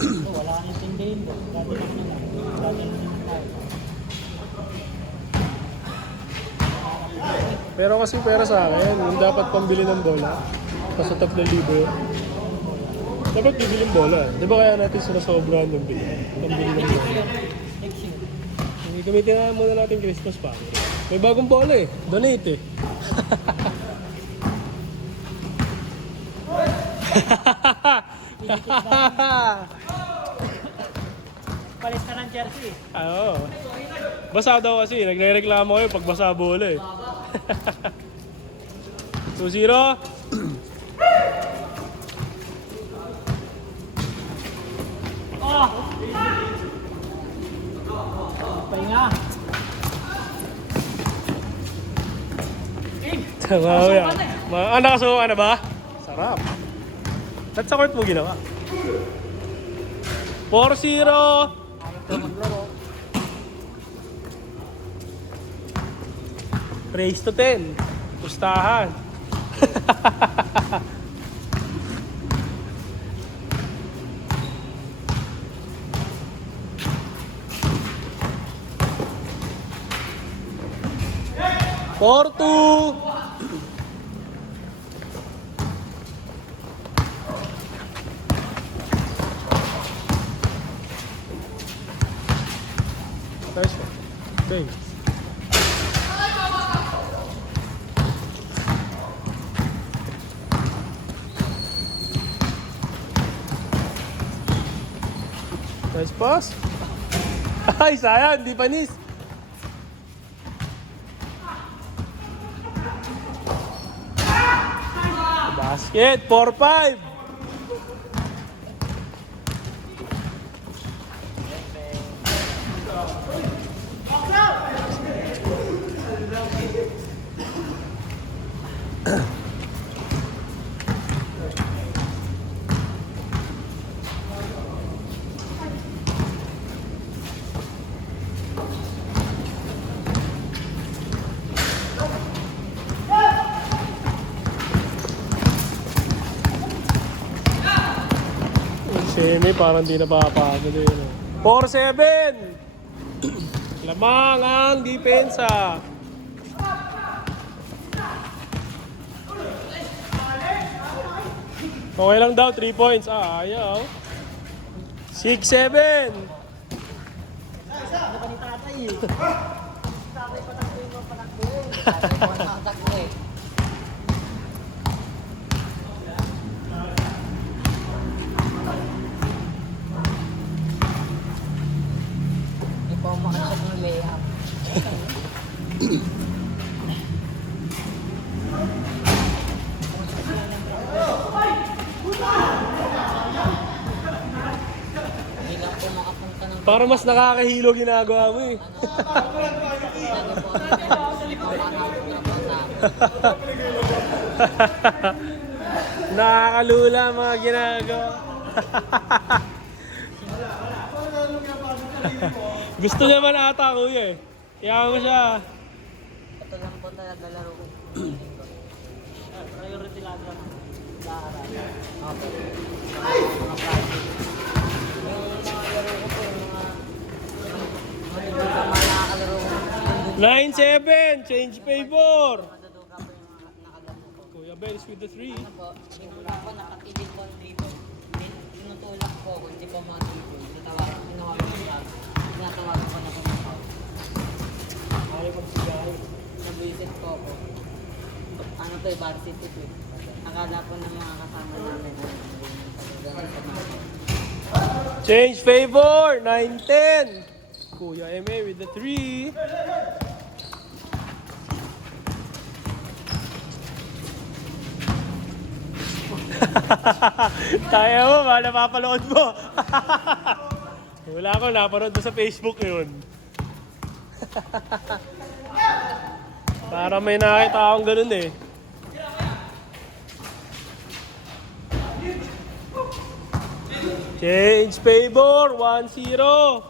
Wala ka naintindihin doon. Dati na ko na lang. Dati na lang tayo. Pero kasi pera sa akin, yung dapat pambili ng bola, nasa 3,000 yun. Dapat bibili ng bola. Di ba kaya natin sinasobrahan yung bili? Pambili ng bola. Next year. Hindi gamitin na muna natin Christmas pa. May bagong bola eh. Donate eh. Palit ka ng jersey. Oo. Basa daw kasi. Nagre-reklamo kayo pag basa bola eh. 2-0. Oh! Pahinga. Tama yan. Nakasuka na ba? Sarap. At sa court mo ginawa. 4-0. Race to 10. Pustahan. Porto. Nice one. Thanks. Nice pass. Ay, sayang. Di panis. Basket. 4-5. Semi parang di napapagod eh. 4-7. Lamang ang depensa. Okay lang daw, 3 points. Ayaw. 6-7. Ano pa ni tatay eh? Tatay patakbo mo, patakbo eh. Tatay mo nakatakbo eh. Hindi pa makasag ng layup. Hindi lang po makapunta ng Para mas nakakahilo ginagawa mo eh. Nakakalula mga ginagawa. Gusto naman ata kuya eh. Kaya mo siya. ito lang po talaga laro ko. Priority lang naman. Lahat. Okay. Mga practice. Yung mga laro ko po, yung mga maligang mga nakakalaro ko. 9-7. Change favor. Maduduga po yung mga nakalaro ko. Kuya Benz with the 3. Ano po, simula ko nakatilig ko dito. Tinutulak ko kung hindi ko matulog. Tinatawagan ko na po. Ayaw magsigaw. Nabisit ko ako. Ano to, varsity to. Akala po ng mga kasama namin. Change favor. 9-10. Kuya MA with the 3. Tayo mo, ba? Napapanood mo. Wala ko, napanood mo sa Facebook yun. Para may nakita akong ganun eh. Change favor, 1-0.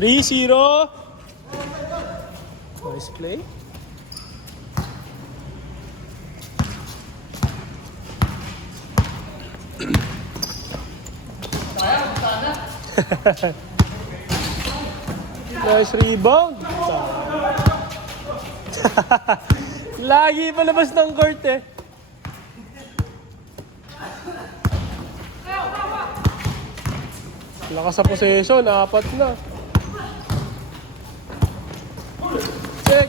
3-0. Nice play. Nice rebound. Lagi palabas ng court eh. Lakas sa possession, 4 na. Check.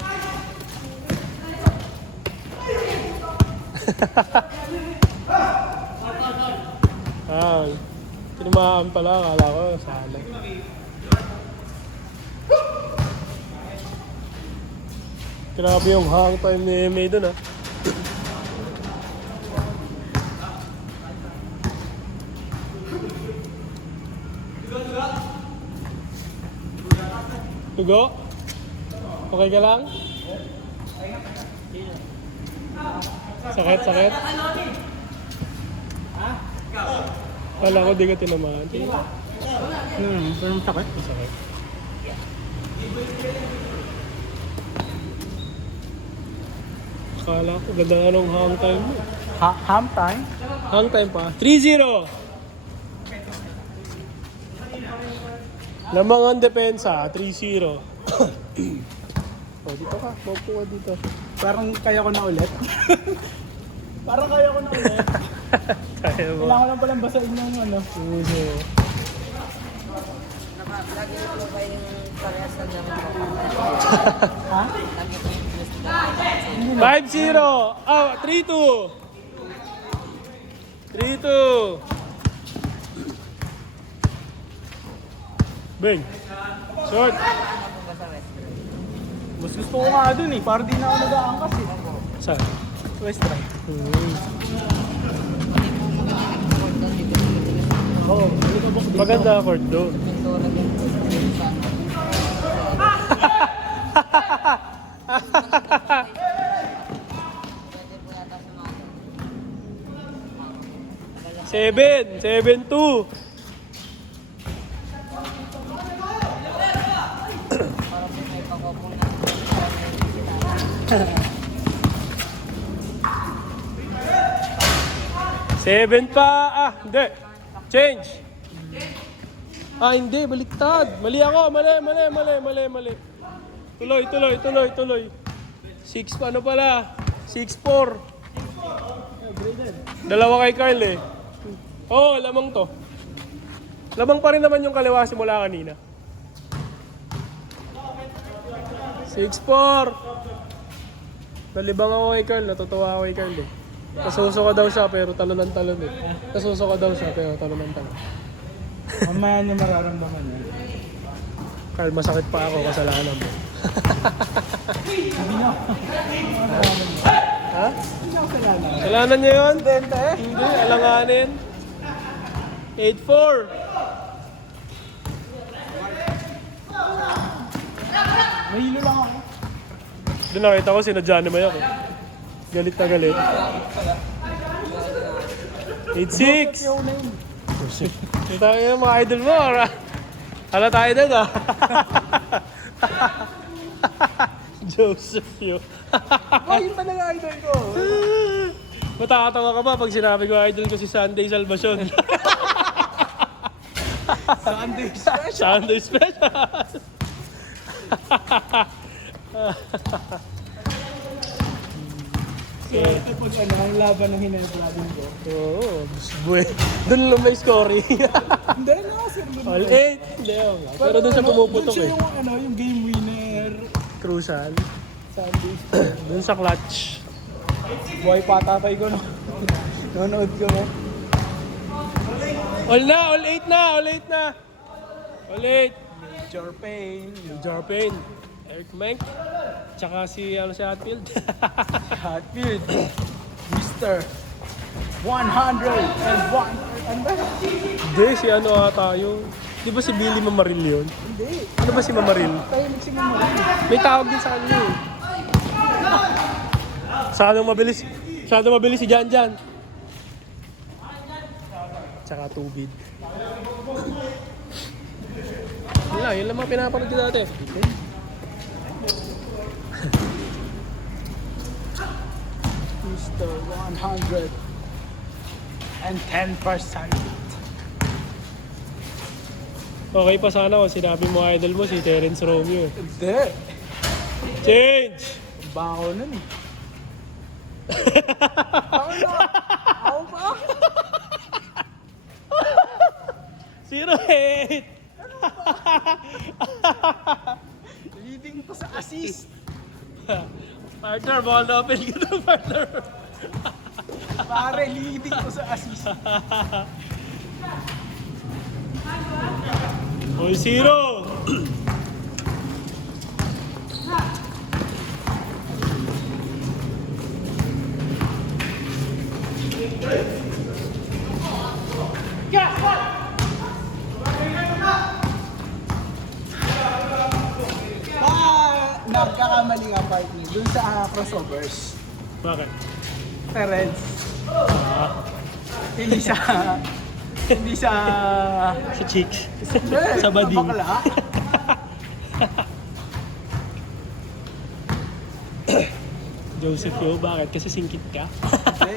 Tinamaan pala, akala ko sana. Grabe yung hang time ni May dun ah. Tugo? Okay ka lang? Sakit, sakit? Kala ko di ka tinamaan. Pero sakit. Sakit. Kala ko ganda nga nung hang time mo. Ham time? Hang time pa. 3-0! Lamang ang depensa, 3-0. Dito ka. Maupo ka dito. Parang kaya ko na ulit. Parang kaya ko na ulit. Kaya mo. Kailangan ko lang palang basahin ng ano. Puso. Lagi mo ba yung parehas na naman ko? Ha? Lagi ko yung gusto na. 5-0! 3-2! 3-2! Bang! Short! Mas gusto ko nga dun eh. Para di na ako nag-aangkas eh. Saan? West right. Oo. Maganda court doon. Pintura din po sa pwede po yata sa mga 7-2. para po may pagkakong na 7 pa. Hindi. Change. Hindi. Baliktad. Mali ako. Mali. Tuloy. 6 pa. Ano pala? 6-4. Dalawa kay Carl eh. Oo, lamang to. Lamang pa rin naman yung kaliwa simula kanina. 6-4. Nalibang ako kay Carl. Natutuwa ako kay Carl eh. Nasusuka daw siya pero talon eh. Nasusuka daw siya pero talon. Mamaya niya mararamdaman niya. Carl, masakit pa ako, kasalanan mo. Sabi niya. Ha? Hindi niya ako kalala. Kasalanan niya yun? Dente? Hindi, alanganin. 8-4. Mahilo lang ako. Doon nakita ko sinadya ni Mayok eh. Galit na galit. 8-6. Yung na yun. Ito yung mga idol mo. Hala tayo din ah. Joseph yun. Yun pa na idol ko. Matakatawa ka ba pag sinabi ko idol ko si Sunday Salvacion? Sunday special. Sunday special. Tapos ano, ang laban ng Hinebra din ko. Oo, buwe. Doon lang may scoring. Hindi na, sir. All 8. Hindi ako nga. Pero doon siya pumuputok Doon eh. siya yung, ano, yung game winner. Crucial. Sunday. Doon sa clutch. Buhay pa tatay ko, no? Nanonood ko, no? All 8 na. All 8. Major pain. Jarpain. Eric Menk. Tsaka si Hatfield. Hatfield. Mr. 101. Ano ba? Hindi, si ano ata yung... Di ba si Billy Mamaril yun? Hindi. Ano ba si Mamaril? Tahimik si Mama. May tawag din sa kanya eh. Masyadong mabilis si Jan. Tsaka tubig. Wala, yun lang mga pinapanood ko dati. Mr. 110%. Okay pa sana kung sinabi mo idol mo si Terence Romeo. Hindi. Change! Bako nun eh. Ako na. Ako ba? 0-8! Leading ko sa assist. Partner, ball na open ka na, partner. Pare, leading ko sa assist. All 0! Nagkakamali nga partner dun sa crossovers. Bakit? Terence. Hindi sa... Hindi sa... Sa chicks. Sa Sa bading. bakla. Joseph Yo, bakit? Kasi singkit ka? Hindi.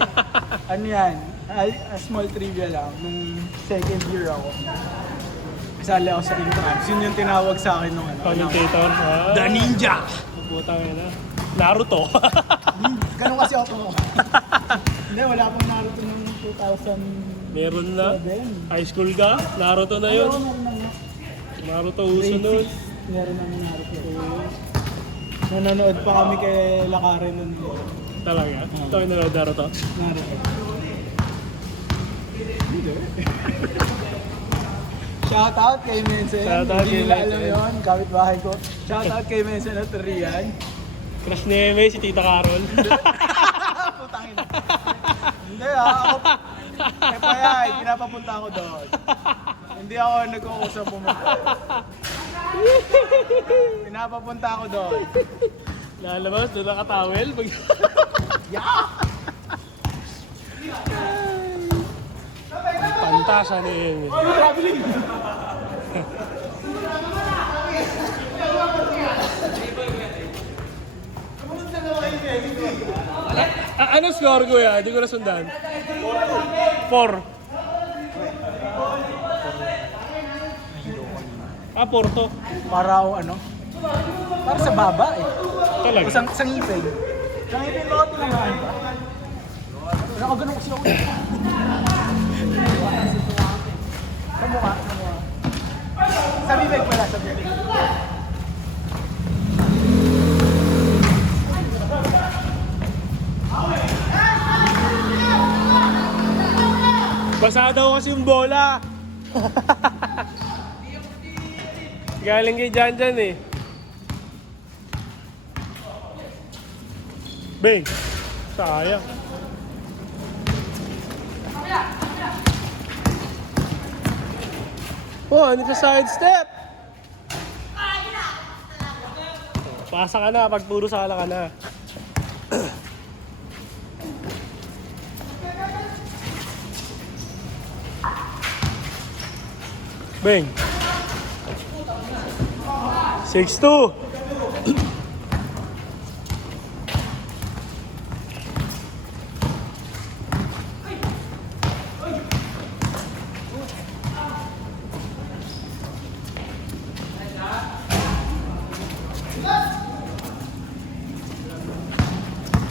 Ano yan? A small trivia lang. Nung second year ako, kasali ako sa intrams. Yun yung tinawag sa akin nung ano. Commentator. The Ninja! Putang ina. Naruto. Ganun kasi ako tumo. Hindi, wala pang Naruto ng 2007. Meron na. High school ka? Naruto na yun. Naruto uso nun. Meron naman Naruto. Nanonood pa kami kay Lakare nun. Talaga? Ito yung nanood Naruto? Naruto. Shoutout kay Mensen. Shoutout Hindi kay nila Mensen. alam yun. Kapit-bahay ko. Shoutout kay Mensen at Rian. Crush ni Eme, si Tita Carol. Putang ina. Hindi ako. FYI, pinapapunta ako doon. Hindi ako nagkukusap pumunta. Pinapapunta ako doon. Lalabas, doon nakatawel. Yeah! Pantasya ni Eme. Ano score ko yan? Hindi ko nasundan. 4. Ah, Porto. Para ako ano? Para sa baba eh. Talaga. O sa ngipin. Sa ngipin mo ako tinamaan pa. Nakaganon kasi ako. Sa mukha, sa mukha. Sa bibig pala, sa bibig. Basa daw kasi yung bola. Galing kay Janjan eh. Bang! Sayang. Oh, ano pa side step? Pasa ka na, pag puro sala ka na. Bang! 6-2.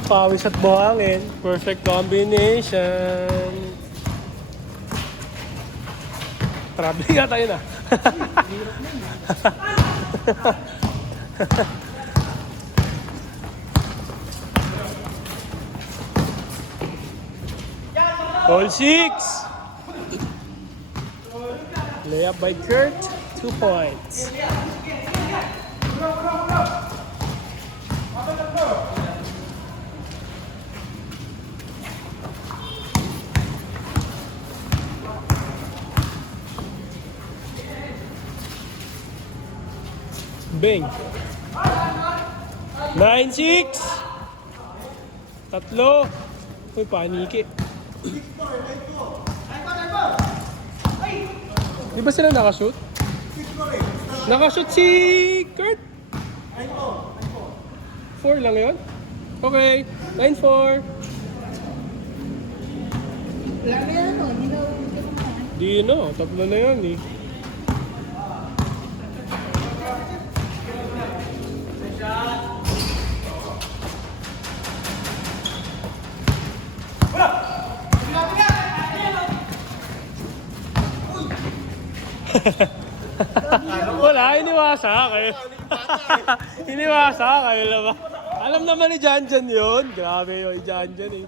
Pawis at buhangin. Perfect combination. Traveling nga tayo na. Ball 6. Layup by Kurt. 2 points. Bang. 9-6. Tatlo. Uy, paniki. Di ba sila nakashoot? Nakashoot si Kurt. 4 lang yun? Okay, 9-4. Wala na yan, no? Hindi na kumain. Di no, tatlo na yan eh. Wala, iniwasa kayo. Iniwasa kayo lang ba? Alam naman ni Janjan yun. Grabe yun, Janjan eh.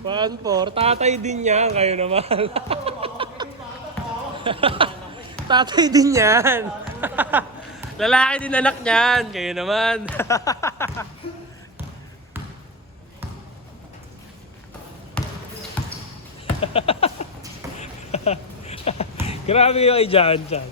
1-4, tatay din niya, kayo naman. Tatay din yan. Lalaki din anak niyan, kayo naman. Grabe yung kay Janjan.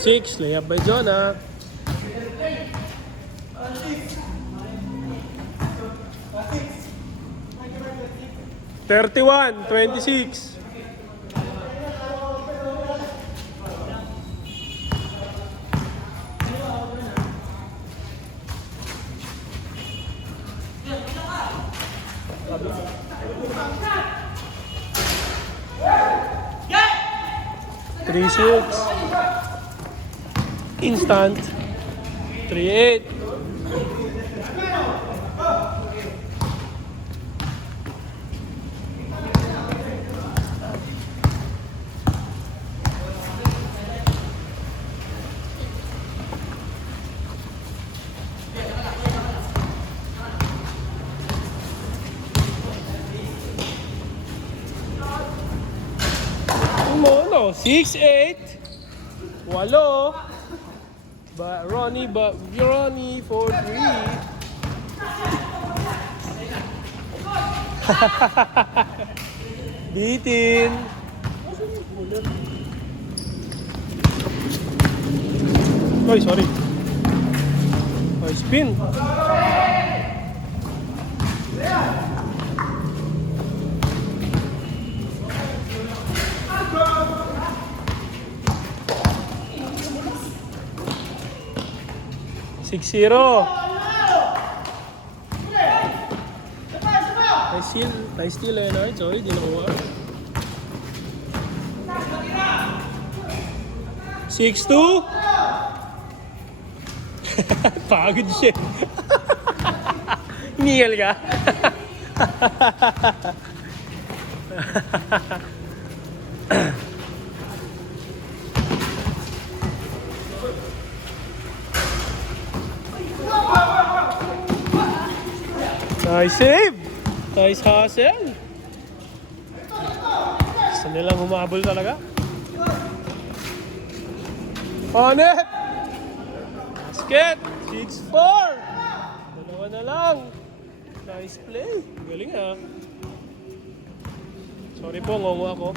Six, layup by Jonah. $31, 26. Three six. Instant. 3-8. Mono, 6-8. Walo. Ronnie for 3. Bitin. Oy, sorry. Oy, spin. Six zero. Nice steal eh, no? Sorry, di nakuha. 6-2. Pagod siya. Hinihal ka. Nice save! Nice hustle! Gusto nilang humabol talaga. On it! Basket! 6-4! Dalawa na lang. Nice play. Galing ah. Sorry po, ngongo ako.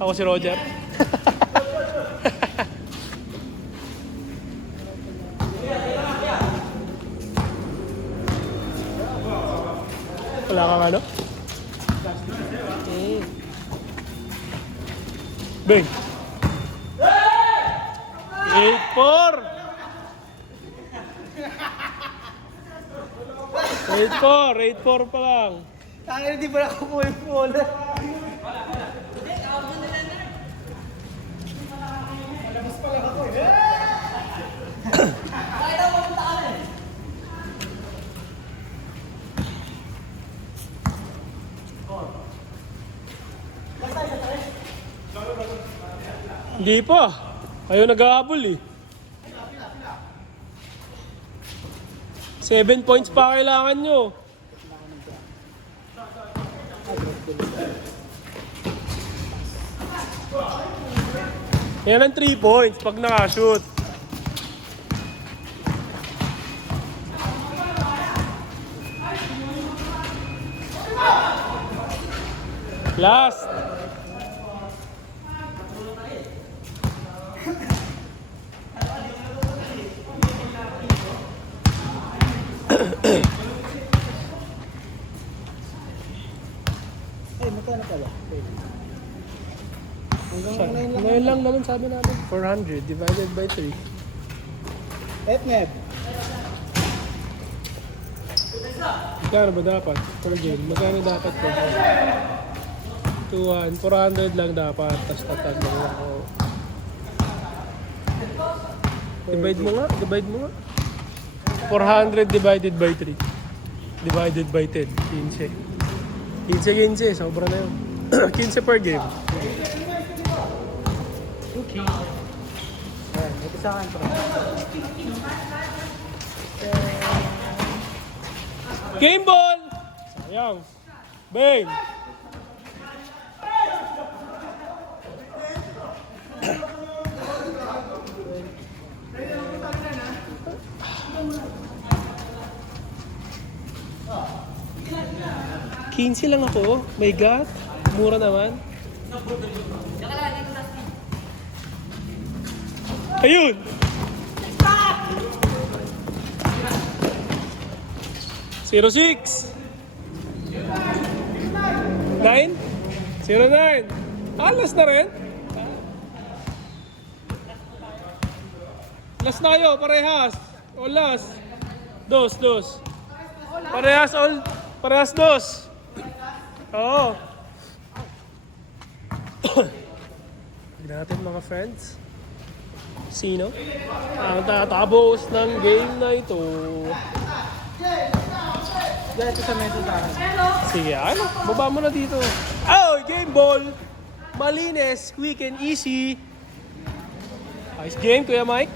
Ako si Roger. Wala kang ano? Bang! 8-4! 8-4 pa lang. Tayo, hindi pa ako po yung bola. Malabas pa lang ako eh. Hindi pa. Ayaw nag-aabol eh. 7 points pa kailangan nyo. Yan ang 3 points pag nakashoot. Last. Ay, magkano pala? Ngayon lang naman sabi namin. 400 divided by 3. Ngeb. Magkano ba dapat per game? Magkano dapat per game? 400 lang dapat. Tapos tatag lang ako. Divide mo nga. 400 divided by 3. Divided by 10. 15. 15. Sobra na yun. 15 per game. Okay. Ayan, ito sa akin, bro. Game ball! Sayang. Bang! Kinsi lang ako. My God. Mura naman. Ayun! Zero 6 9 09 last na rin. Last na kayo, parehas. O last. Dos. Parehas dos. Oo. Tignan natin mga friends. Sino ang tatapos ng game na ito? Diyan, ito sa mesa sa akin. Sige, baba mo na dito. Oh, game ball! Malinis, quick and easy. Nice game, Kuya Mike.